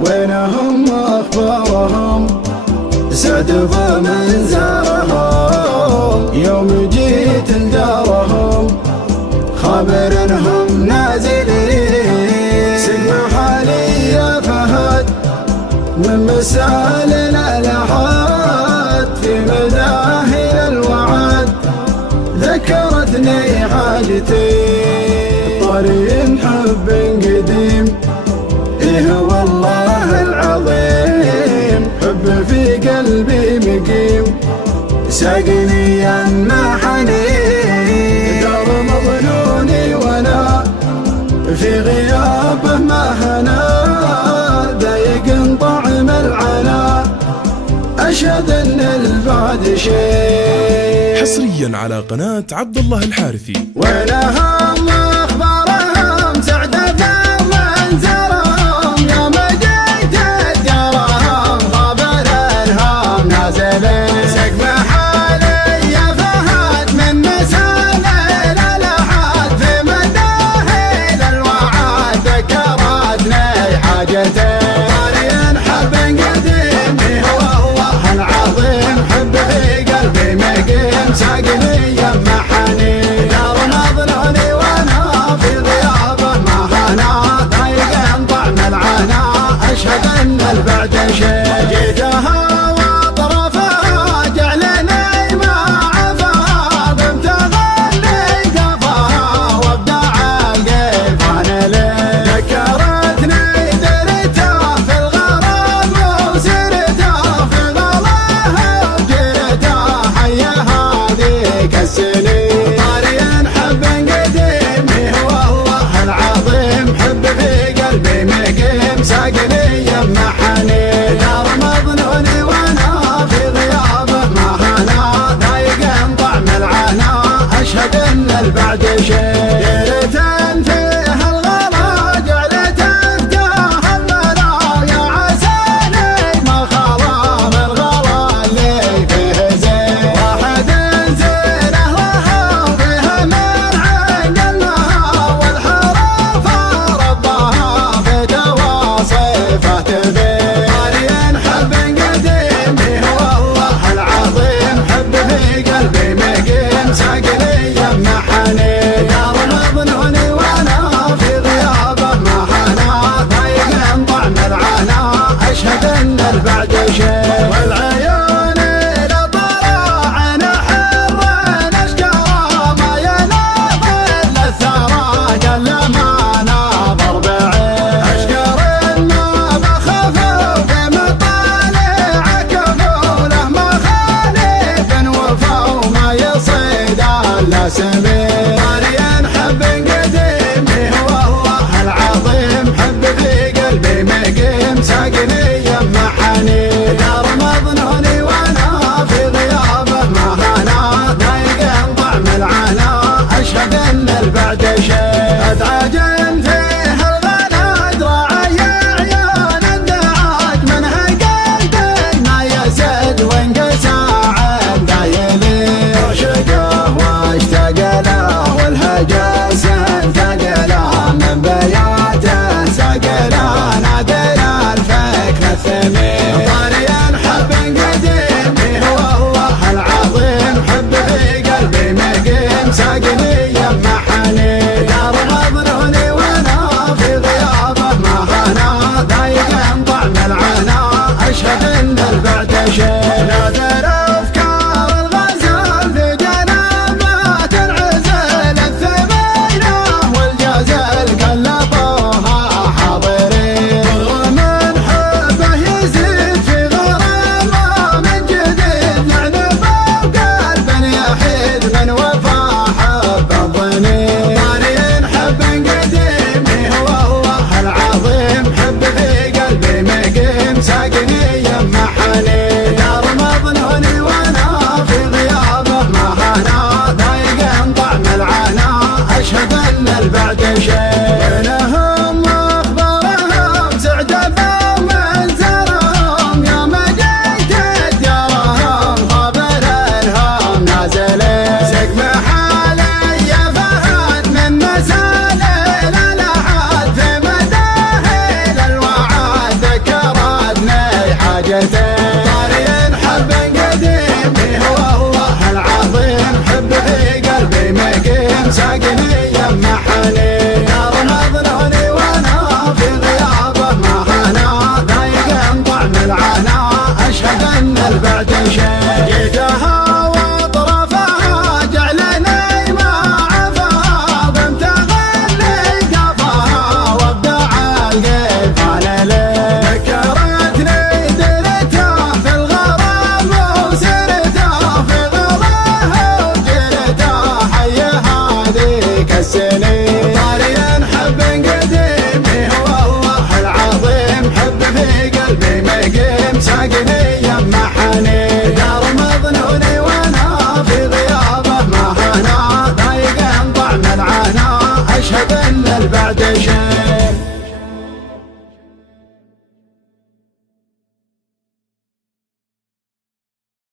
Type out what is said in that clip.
وينهم أخبارهم سعد بمن زارهم يوم جيت لدارهم خبر انهم نازلين سقم حالي يا فهد من مسال الالحاد في مداهل الوعد ذكرتني حاجتي طريق حب قديم إيه والله العظيم حب في قلبي مقيم ساقني ينمحني دار مظنوني وانا في غيابه ما هنا ضايق طعم العنا اشهد ان البعد شيء. حصريا على قناة عبد الله الحارثي. وينهم اخبارهم سعد بمن زارهم يوم جيت لدارهم خبر انهم نازلين سقم حالي يا فهد من مسال الالحاد في مداهل الوعد ذكرتني حاجتي طريق حب قديم والله العظيم حب في قلبي مقيم ساقني يمحني دار مظنوني وانا في غيابه ما هنا ضايق طعم العنا اشهد ان البعد شيء جيتها واطرفها جعلني ما عفاها قمت اغني قفاها وابدع القيفان لي ذكرتني درته في الغرام وسرته في غلاها وجرته حيا هذيك السنين طاري حب قديم والله العظيم حب في قلبي مقيم ساقني يمحني دار مظنوني وانا في غيابه ما هنا ضايق طعم العنا اشهد ان البعد شيء جريتن فيها الغلا جعلت افتاه الملا يا عساني ما خلا من غلا اللي فيه زين واحد زينه لها وفيها من عقلها والحرف ربها في تواصفه تبين طاري حب قديم والله العظيم حب في قلبي مقيم ساقني يمحني دار مظنوني وانا في غيابه ما هنا ضايق طعم العنا اشهد ان البعد شيء والعيون الى طلع حر اشقى ما ينام الا الثرى قل ما ناظر بعين اشقر ما بخاف في مطالع كفوله ما خالف وفا وما يصيد الا سمين طاري حب قديم والله العظيم حب في قلبي مقيم ساقني يمحني دار مظنوني وانا في غيابه ما هنا ضايق طعم العنا اشهد ان البعد شيء ادعاجن فيه الغلا ادراعي عيون الدعاج منها قلبي ما يزد وانقسى عند دايلي عشقه واشتاق له والهجس انتقى له من بياته ساق له نادر الفكر الثمين طاري حب قديم والله العظيم حب في قلبي مقيم ساقني يمحني دار مظنوني اشهد ان البعد شيء.